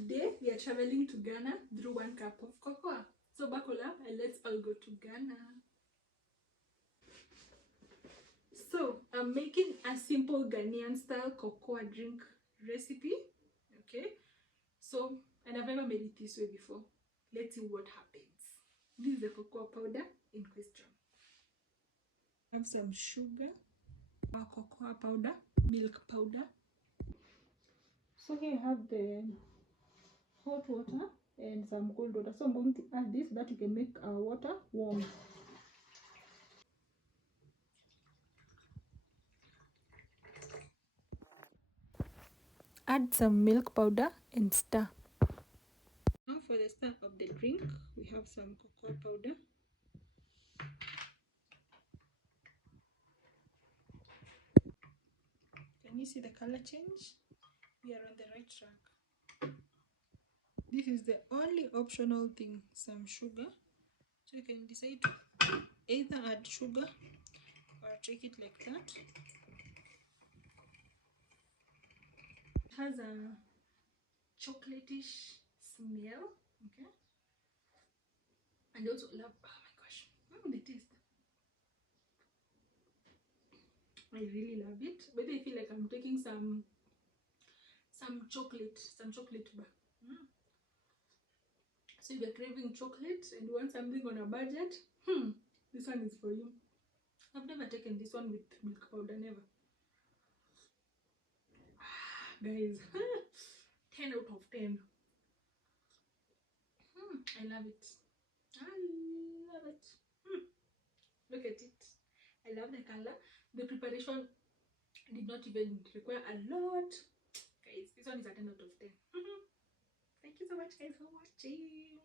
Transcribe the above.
today we are traveling to Ghana through 1 cup of cocoa. So buckle up and let's all go to Ghana. So I'm making a simple Ghanaian style cocoa drink recipe. Okay, so, and I've never made it this way before. Let's see what happens. This is the cocoa powder in question. Have some sugar, our cocoa powder, milk powder. So here I have the hot water and some cold water. So I'm going to add this so that you can make our water warm. Add some milk powder and stir. Now for the start of the drink, we have some cocoa powder. Can you see the color change? We are on the right track. This is the only optional thing, some sugar. So you can decide to either add sugar or take it like that. It has a chocolatish smell, okay? And also love, oh my gosh, the taste. I really love it, but I feel like I'm taking some chocolate bar. So if you're craving chocolate and you want something on a budget, this one is for you. I've never taken this one with milk powder, never. Guys, 10 out of 10. I love it. I love it. Look at it. I love the color. The preparation did not even require a lot. Guys, this one is a 10 out of 10. Thank you so much, guys, for watching.